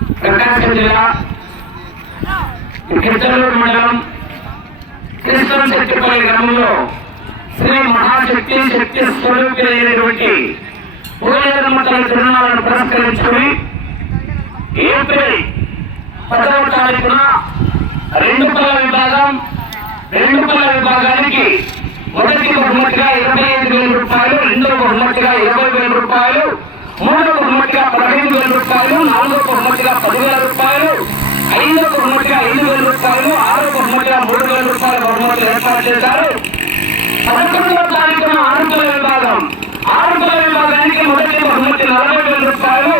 ప్రకాశం జిల్లా గిద్దలూరు మండలం కృష్ణశెట్టిపల్లి గ్రామంలో శ్రీ మహాశక్తి శక్తి స్వరూపి అయినటువంటి పోలేరమ్మ తల్లి తిరునాళ్లను పురస్కరించుకుని ఏప్రిల్ 10వ తారీఖున రెండుపల్ల విభాగానికి మొదటి బహుమతిగా 25,000 రూపాయలు, రెండవ బహుమతిగా 20,000 రూపాయలు, మూడవ బహుమతిగా 15,000 రూపాయలు, నాలుగవ బహుమతిగా 10,000 రూపాయలు, ఐదవ బహుమతిగా 5,000 రూపాయలు, ఆరవ బహుమతిగా 3,000 రూపాయల బహుమతులు ఏర్పాటు చేశారు. 11వ తారీఖున ఆరుపల్ల విభాగానికి మొదటి బహుమతి 40,000 రూపాయలు,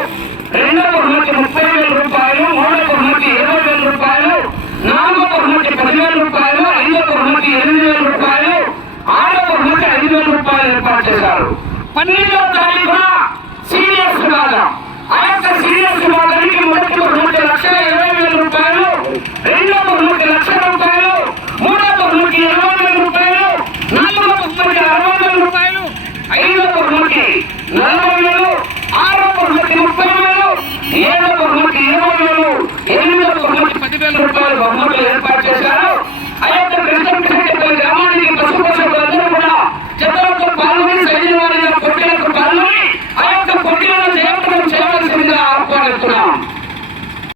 రెండవ బహుమతి 30,000 రూపాయలు, మూడవ బహుమతి 20,000 రూపాయలు, నాలుగవ బహుమతి 10,000 రూపాయలు, ఐదవ బహుమతి 8,000 రూపాయలు, ఆరవ బహుమతి 5,000 రూపాయలు ఏర్పాటు చేశారు. 12వ తారీఖున సీనియర్స్ విభాగం, ఆ యొక్క సీనియర్స్ విభాగానికి మొదటి బహుమతి 1,20,000 రూపాయలు, రెండవ బహుమతి 1,00,000 రూపాయలు, మూడవ బహుమతి 20,000 రూపాయలు, నాలుగవ బహుమతి 60,000 రూపాయలు, ఐదవ బహుమతి 40,000, ఆరవ బహుమతి 30,000, ఏడవ బహుమతి 20,000, ఎనిమిదవ బహుమతి 10,000 రూపాయలు బహుమతులు ఏర్పాటు చేశారు. ఆ యొక్క గ్రామానికి పశుపోషకుల